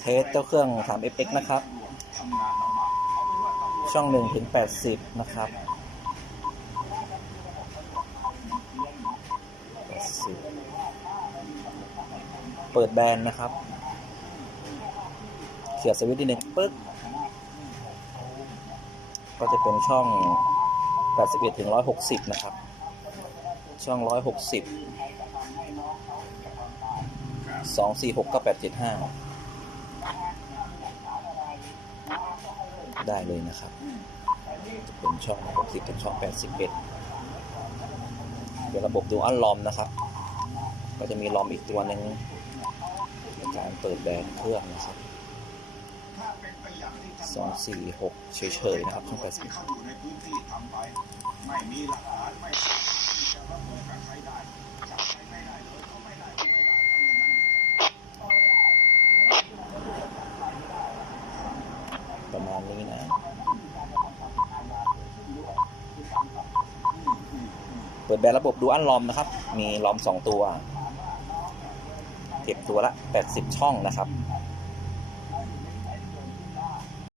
เทสเจ้าเครื่อง 3fx นะครับ ช่อง1ถึง80 นะครับเปิดแบนนะครับ เขียนสวิตช์นิดนึงปึ๊กก็จะเป็นช่อง 81ถึง160 นะครับ ช่อง 160 2 4 ได้เลยนะครับ จะเป็นช่อง 60กับช่อง 81เป็นระบบดูอัลลอมนะครับ ก็จะมีลอมอีกตัวหนึ่งในการเปิดแบนเครื่องนะครับสองสี่หกเฉยๆนะครับช่องแปดสิบ เข้าอยู่ในพื้นที่ทำไป ไม่มีหลักฐานไม่ที่จะระเบิดกับใครได้จับใครไม่ได้เลยเขาไม่ได้ก็ไม่ได้ทำอย่างนั้น ปไหนเปิดแบบระบบดูอันลอมนะครับ มีลอมสองตัว เก็บตัวละแปดสิบช่องนะครับ